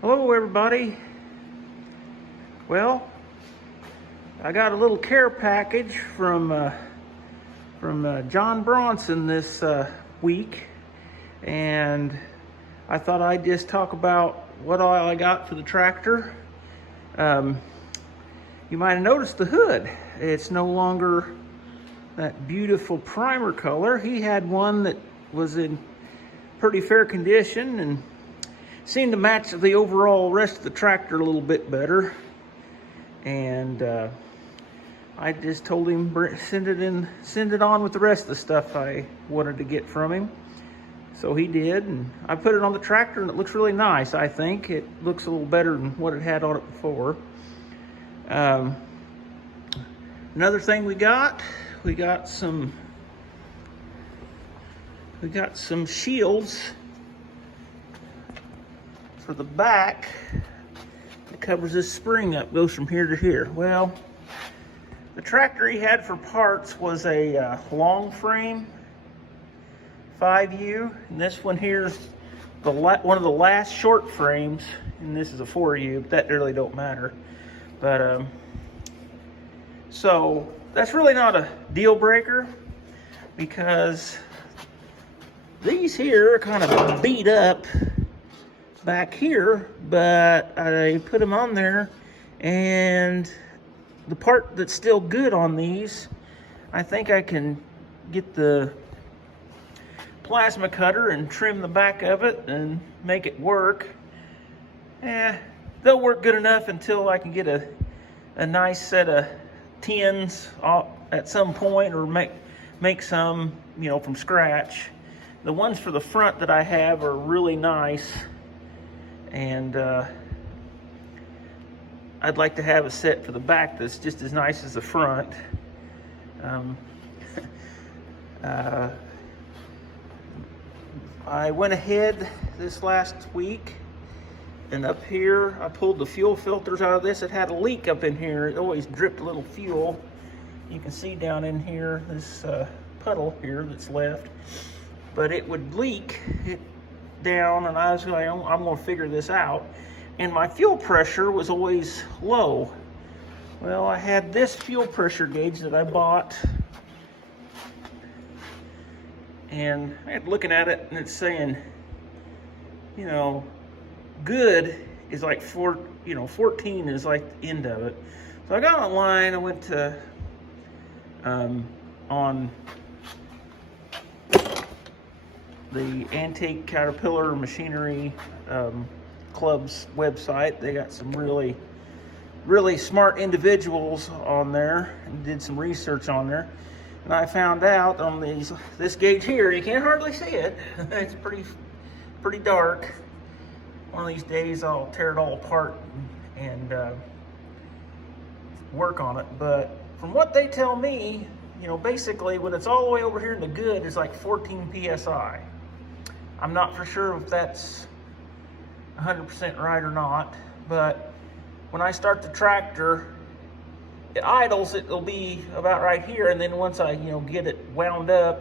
Hello everybody. Well, I got a little care package from John Bronson this week, and I thought I'd just talk about what all I got for the tractor. You might have noticed the hood. It's no longer that beautiful primer color. He had one that was in pretty fair condition and seemed to match the overall rest of the tractor a little bit better. And I just told him send it on with the rest of the stuff I wanted to get from him. So he did, and I put it on the tractor, and it looks really nice. I think it looks a little better than what it had on it before. Another thing we got some shields for the back. It covers this spring up, goes from here to here. Well, the tractor he had for parts was a long frame 5U, and this one here's one of the last short frames, and this is a 4U, but that really don't matter. But so that's really not a deal breaker, because these here are kind of beat up back here, but I put them on there, and the part that's still good on these, I think I can get the plasma cutter and trim the back of it and make it work. They'll work good enough until I can get a nice set of tins at some point, or make some, from scratch. The ones for the front that I have are really nice, and I'd like to have a set for the back that's just as nice as the front. I went ahead this last week, and up here I pulled the fuel filters out of this. It had a leak up in here. It always dripped a little fuel. You can see down in here this puddle here that's left, but it would leak it down, and I was like, I'm going to figure this out. And my fuel pressure was always low. Well, I had this fuel pressure gauge that I bought, and I had looking at it, and it's saying, good is like 14 is like the end of it. So I got online. I went to on the Antique Caterpillar Machinery Club's website. They got some really smart individuals on there, and did some research on there. And I found out on this gauge here, you can't hardly see it. It's pretty dark. One of these days I'll tear it all apart and work on it. But from what they tell me, basically when it's all the way over here in the good, it's like 14 PSI. I'm not for sure if that's 100% right or not, but when I start the tractor, it idles, it'll be about right here, and then once I get it wound up,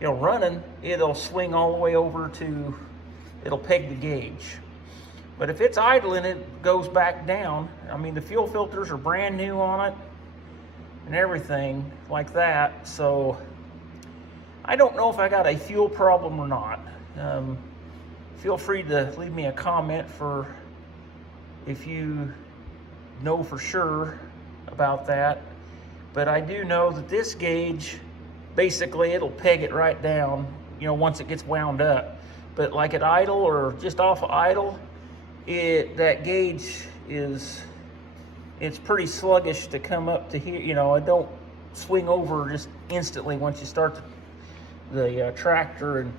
running, it'll swing all the way over to, it'll peg the gauge. But if it's idling, it goes back down. I mean, the fuel filters are brand new on it and everything like that, so I don't know if I got a fuel problem or not. Feel free to leave me a comment if you know for sure about that. But I do know that this gauge, basically it'll peg it right down, once it gets wound up. But like at idle or just off of idle, that gauge it's pretty sluggish to come up to here. It don't swing over just instantly once you start the tractor, and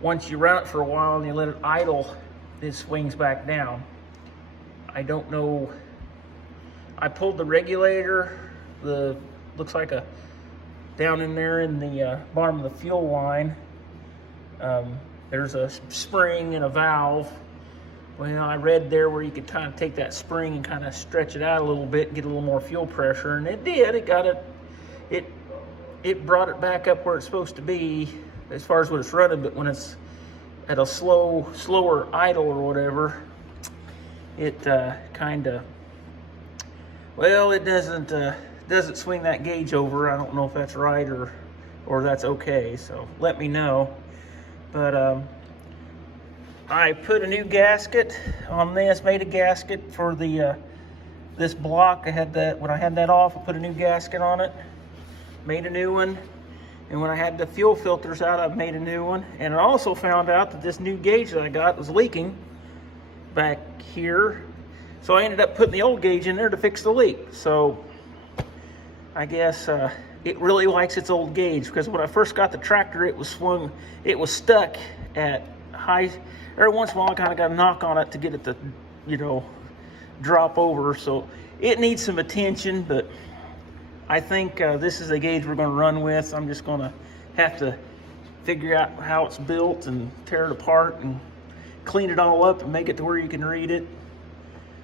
once you run it for a while and you let it idle, it swings back down. I don't know. I pulled the regulator, looks like down in there in the bottom of the fuel line. There's a spring and a valve. Well, I read there where you could kind of take that spring and kind of stretch it out a little bit and get a little more fuel pressure, and it did. It brought it back up where it's supposed to be as far as what it's running. But when it's at a slower idle or whatever, it kind of, well, it doesn't swing that gauge over. I don't know if that's right or that's okay, so let me know. But I put a new gasket on this, made a gasket for the this block. I had that, when I had that off, I put a new gasket on it, made a new one. And when I had the fuel filters out, I made a new one. And I also found out that this new gauge that I got was leaking back here. So I ended up putting the old gauge in there to fix the leak. So I guess it really likes its old gauge, because when I first got the tractor, it was stuck at high. Every once in a while, I kind of got a knock on it to get it to, you know, drop over. So it needs some attention, but I think this is the gauge we're going to run with. I'm just going to have to figure out how it's built and tear it apart and clean it all up and make it to where you can read it.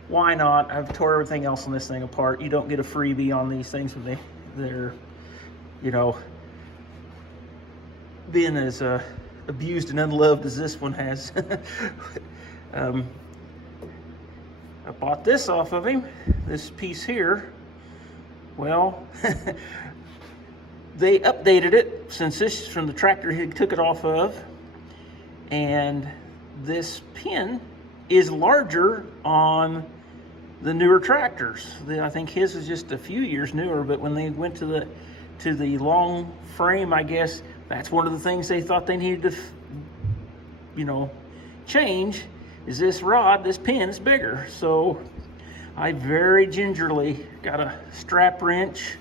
Why not? I've tore everything else on this thing apart. You don't get a freebie on these things when they're, you know, being as abused and unloved as this one has. I bought this off of him, this piece here. Well, they updated it since this is from the tractor he took it off of, and this pin is larger on the newer tractors. I think his is just a few years newer, but when they went to the long frame, I guess that's one of the things they thought they needed to, you know, change, is this rod, this pin is bigger. So I very gingerly got a strap wrench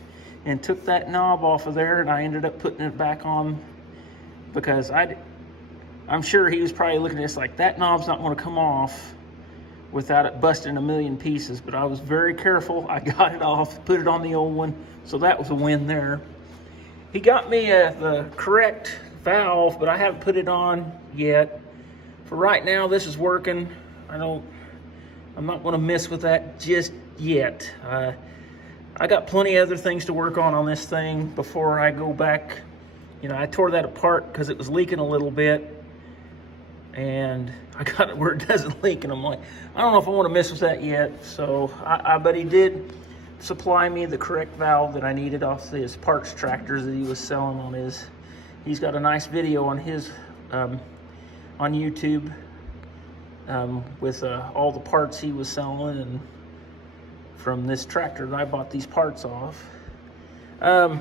and took that knob off of there, and I ended up putting it back on, because I'm sure he was probably looking at this like, that knob's not going to come off without it busting a million pieces. But I was very careful. I got it off, put it on the old one, so that was a win there. He got me the correct valve, but I haven't put it on yet. For right now, this is working. I'm not going to mess with that just yet. I got plenty of other things to work on this thing before I go back. You know, I tore that apart because it was leaking a little bit, and I got it where it doesn't leak, and I'm like, I don't know if I want to mess with that yet. So, but he did supply me the correct valve that I needed off his parts tractors that he was selling on his. He's got a nice video on his on YouTube with all the parts he was selling, and from this tractor that I bought these parts off. I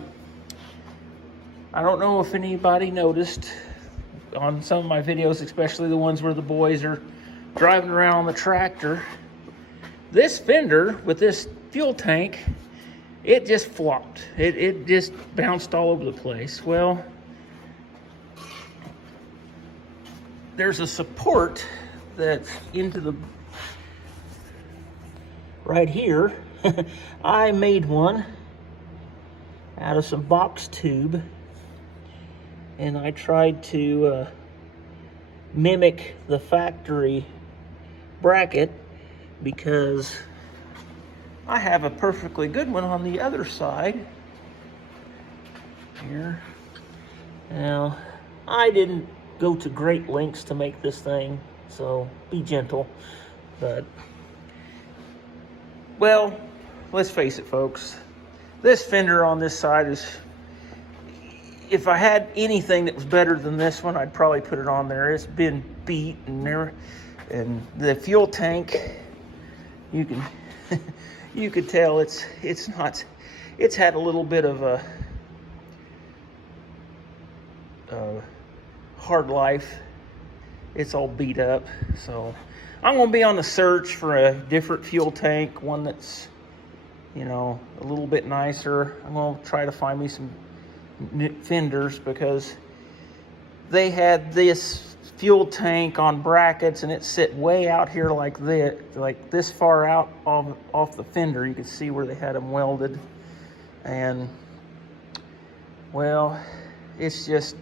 don't know if anybody noticed on some of my videos, especially the ones where the boys are driving around on the tractor, this fender with this fuel tank, it just flopped. It just bounced all over the place. Well, there's a support that's into the right here. I made one out of some box tube, and I tried to mimic the factory bracket, because I have a perfectly good one on the other side here. Now, I didn't go to great lengths to make this thing, so be gentle. But, well, let's face it, folks, this fender on this side is, if I had anything that was better than this one, I'd probably put it on there. It's been beat, and the fuel tank, you can you could tell it's had a little bit of a hard life. It's all beat up. So I'm going to be on the search for a different fuel tank, one that's, you know, a little bit nicer. I'm going to try to find me some fenders, because they had this fuel tank on brackets, and it sit way out here like this far out off the fender. You could see where they had them welded, and well, it's just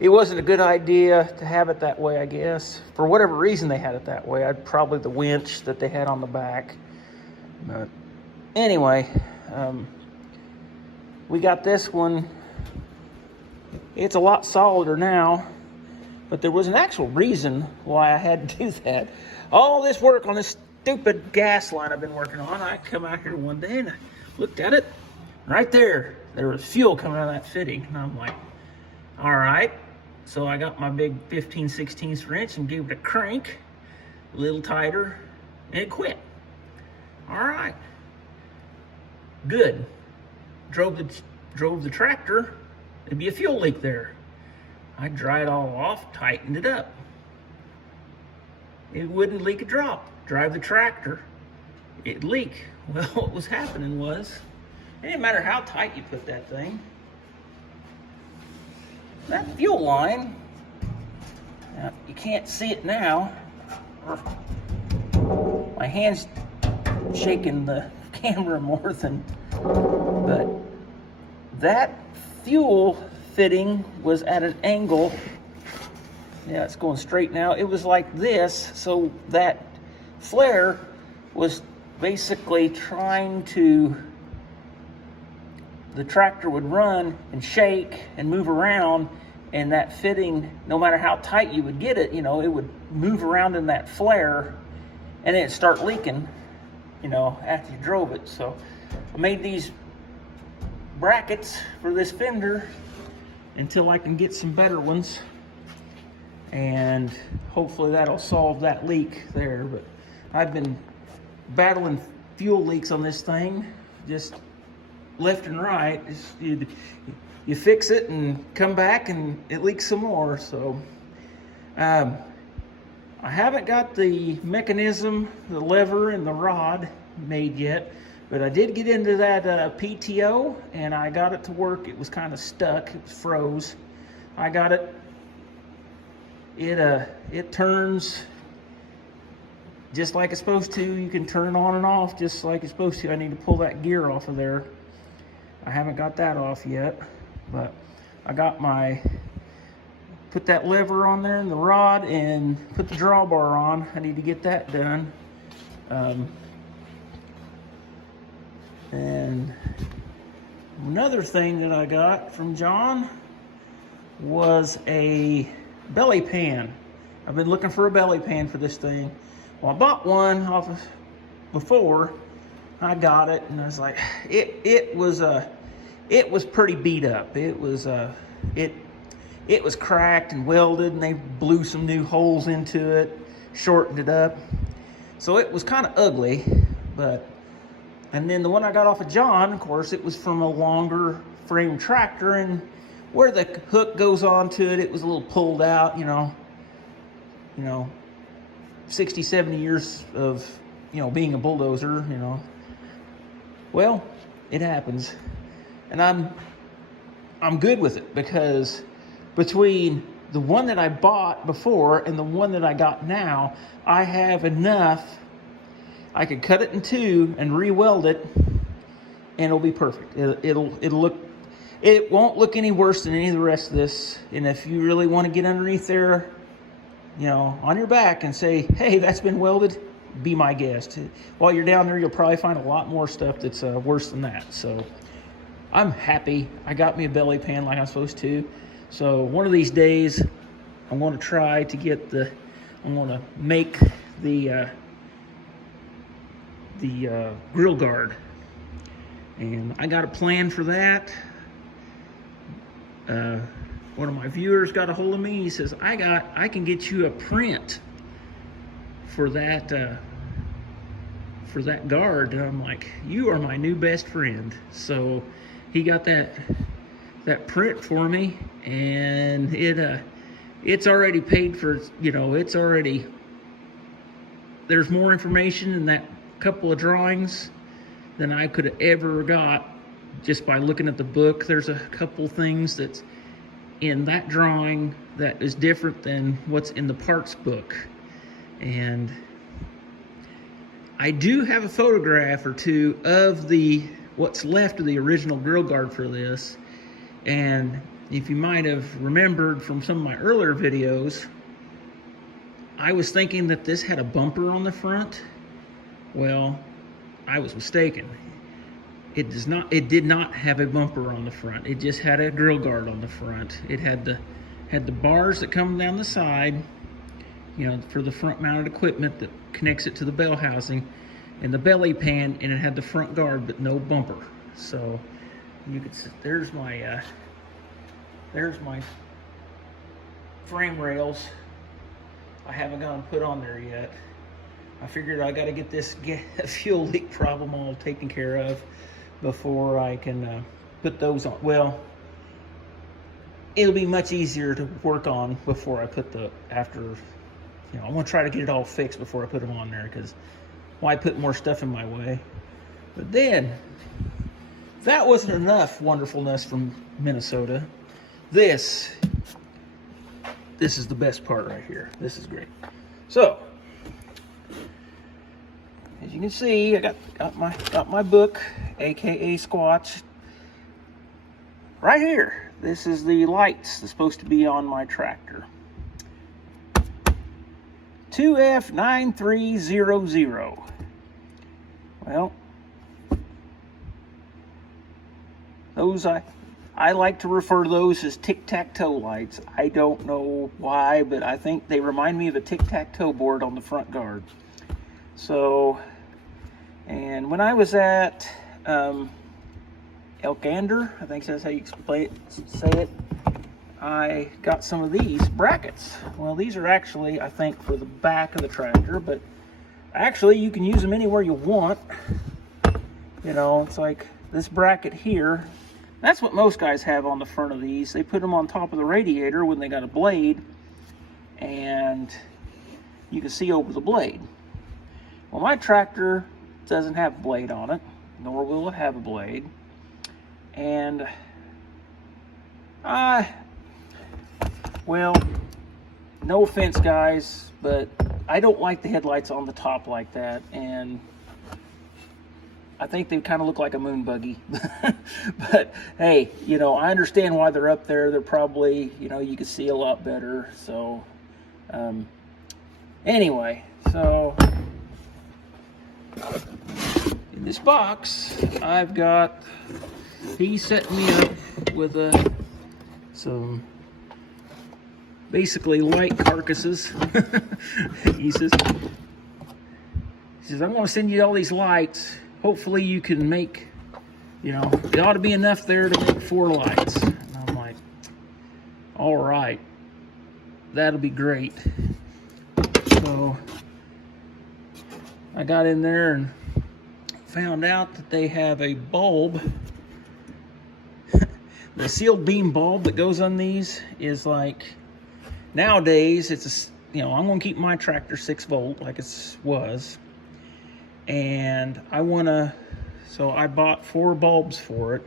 it wasn't a good idea to have it that way, I guess. For whatever reason they had it that way. Probably the winch that they had on the back. But anyway, we got this one. It's a lot solider now, but there was an actual reason why I had to do that. All this work on this stupid gas line I've been working on. I come out here one day and I looked at it. Right there was fuel coming out of that fitting. And I'm like, all right. So I got my big 15/16 wrench and gave it a crank, a little tighter, and it quit. All right. Good. Drove the tractor. There'd be a fuel leak there. I dried it all off, tightened it up. It wouldn't leak a drop. Drive the tractor, it'd leak. Well, what was happening was, it didn't matter how tight you put that thing, that fuel line, now, you can't see it now. My hand's shaking the camera more than, but that fuel fitting was at an angle. Yeah, it's going straight now. It was like this, so that flare was basically trying to, the tractor would run and shake and move around, and that fitting, no matter how tight you would get it, you know, it would move around in that flare and then it'd start leaking, you know, after you drove it. So I made these brackets for this fender until I can get some better ones, and hopefully that'll solve that leak there. But I've been battling fuel leaks on this thing just left and right. You fix it and come back and it leaks some more. So I haven't got the mechanism, the lever and the rod made yet, but I did get into that PTO and I got it to work. It was kind of stuck, it was froze. I got it. It turns just like it's supposed to. You can turn it on and off just like it's supposed to. I need to pull that gear off of there. I haven't got that off yet, but I got put that lever on there and the rod and put the drawbar on. I need to get that done. And another thing that I got from John was a belly pan. I've been looking for a belly pan for this thing. Well, I bought one off of before. I got it and I was like, it was pretty beat up. It was cracked and welded, and they blew some new holes into it, shortened it up. So it was kind of ugly, and then the one I got off of John, of course, it was from a longer frame tractor, and where the hook goes onto it, it was a little pulled out, you know, 60, 70 years of, being a bulldozer, Well, it happens. And I'm good with it, because between the one that I bought before and the one that I got now, I have enough. I could cut it in two and re-weld it, and it'll be perfect. It won't look any worse than any of the rest of this. And if you really want to get underneath there, on your back and say, hey, that's been welded, be my guest. While you're down there, you'll probably find a lot more stuff that's worse than that. So I'm happy. I got me a belly pan like I'm supposed to. So one of these days, I'm going to try to get I'm going to make the grill guard. And I got a plan for that. One of my viewers got a hold of me. He says, I can get you a print for that guard. And I'm like, you are my new best friend. So he got that print for me, and it's already paid for. It's already, there's more information in that couple of drawings than I could have ever got just by looking at the book. There's a couple things that's in that drawing that is different than what's in the parts book. And I do have a photograph or two of what's left of the original grill guard for this. And if you might have remembered from some of my earlier videos, I was thinking that this had a bumper on the front. Well, I was mistaken. It did not have a bumper on the front. It just had a grill guard on the front. It had the bars that come down the side, you know, for the front mounted equipment that connects it to the bell housing, and the belly pan, and it had the front guard but no bumper. So you could see, there's my frame rails. I haven't got them put on there yet. I figured I got to get this fuel leak problem all taken care of before I can put those on. Well, it'll be much easier to work on before I put you know, I'm gonna try to get it all fixed before I put them on there, because why put more stuff in my way? But then, if that wasn't enough wonderfulness from Minnesota, this is the best part right here. This is great. So, as you can see, I got my book, aka Squatch, right here. This is the lights that's supposed to be on my tractor. 2F9300. Well, those I like to refer to those as tic-tac-toe lights. I don't know why, but I think they remind me of a tic-tac-toe board on the front guard. So, and when I was at Elkander, I think that's how you say it, I got some of these brackets. Well, these are actually, I think, for the back of the tractor, but actually you can use them anywhere you want. You know, it's like this bracket here. That's what most guys have on the front of these. They put them on top of the radiator when they got a blade, and you can see over the blade. Well, my tractor doesn't have a blade on it, nor will it have a blade. And well, no offense, guys, but I don't like the headlights on the top like that, and I think they kind of look like a moon buggy. But hey, you know, I understand why they're up there. They're probably, you know, you can see a lot better. So anyway, so in this box I've got, he's setting me up with some basically light carcasses. He says, I'm going to send you all these lights. Hopefully you can make, you know, it ought to be enough there to make 4 lights. And I'm like, all right, that'll be great. So I got in there and found out that they have a bulb. The sealed beam bulb that goes on these is like, nowadays it's you know, I'm gonna keep my tractor 6 volt like it was, and so I bought 4 bulbs for it,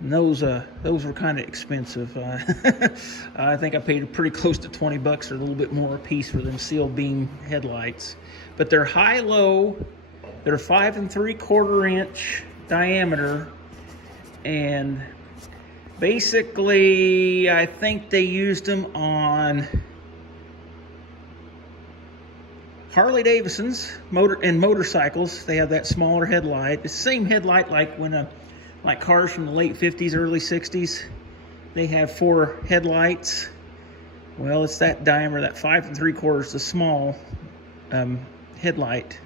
and those were kind of expensive. I think I paid pretty close to 20 bucks or a little bit more a piece for them sealed beam headlights, but they're high-low. They're 5 3/4 inch diameter, and basically, I think they used them on Harley Davidsons and motorcycles. They have that smaller headlight. It's the same headlight like when like cars from the late 50s, early 60s. They have 4 headlights. Well, it's that diameter, that 5 3/4, the small headlight.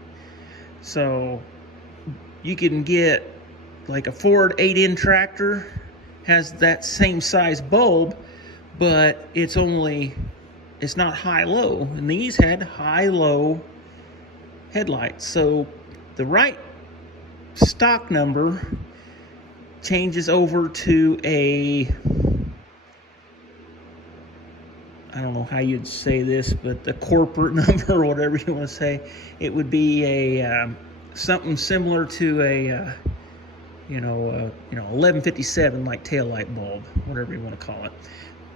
So you can get like a Ford 8-in tractor has that same size bulb, but it's not high-low, and these had high-low headlights. So the right stock number changes over to a, I don't know how you'd say this, but the corporate number or whatever you want to say. It would be a something similar to a 1157, like taillight bulb, whatever you want to call it.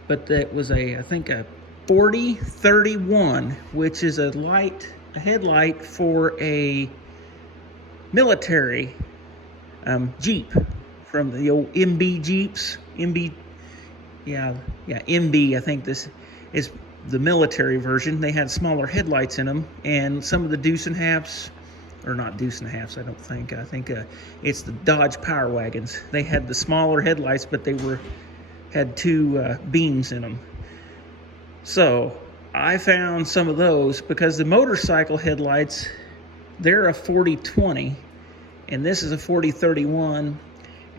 But that was I think a 4031, which is a headlight for a military Jeep, from the old MB Jeeps. MB, MB, I think this is the military version. They had smaller headlights in them, and some of the deuce and halves, or not deuce and halves, I don't think. I think it's the Dodge Power Wagons. They had the smaller headlights, but they had 2 beams in them. So I found some of those because the motorcycle headlights, they're a 40-20 and this is a 40-31,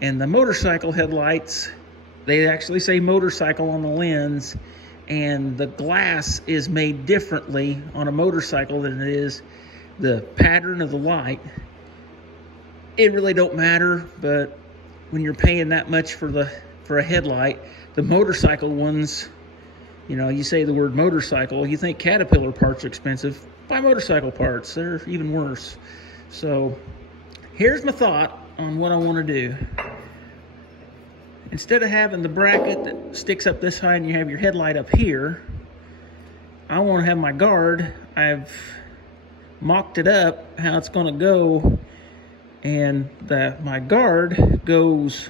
and the motorcycle headlights, they actually say motorcycle on the lens, and the glass is made differently on a motorcycle than it is the pattern of the light. It really don't matter, but when you're paying that much for a headlight, the motorcycle ones, you know, you say the word motorcycle, you think Caterpillar parts are expensive. Buy motorcycle parts, they're even worse. So here's my thought on what I want to do. Instead of having the bracket that sticks up this high and you have your headlight up here, I want to have my guard. I've mocked it up how it's going to go, and my guard goes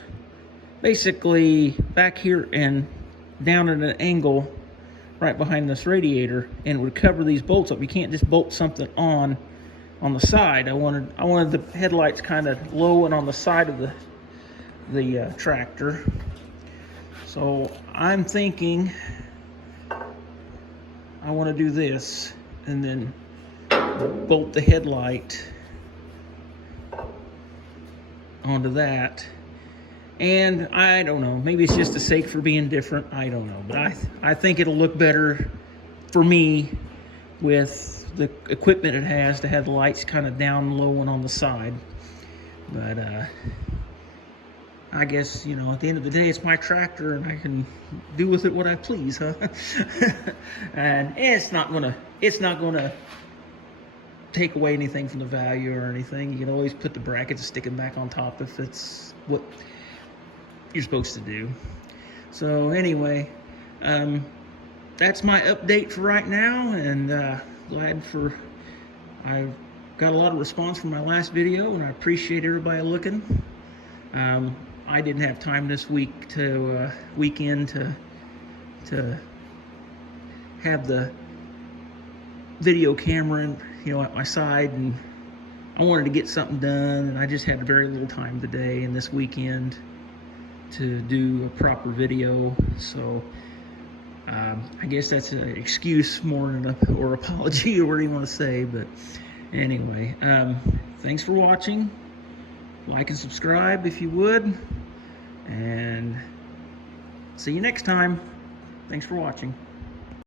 basically back here and down at an angle right behind this radiator, and it would cover these bolts up. You can't just bolt something on the side. I wanted the headlights kind of low and on the side of the tractor. So I'm thinking I want to do this and then bolt the headlight onto that. And I don't know, maybe it's just a sake for being different, I don't know, but I think it'll look better for me with the equipment it has to have the lights kind of down low and on the side. But I guess, you know, at the end of the day, it's my tractor and I can do with it what I please, huh? And it's not gonna take away anything from the value or anything. You can always put the brackets and stick them back on top if it's what you're supposed to do. So anyway, that's my update for right now, and I got a lot of response from my last video, and I appreciate everybody looking. I didn't have time this weekend to have the video camera, at my side, and I wanted to get something done, and I just had very little time today and this weekend to do a proper video. So I guess that's an excuse more than or apology or whatever you want to say. But anyway, thanks for watching. Like and subscribe if you would, and see you next time. Thanks for watching.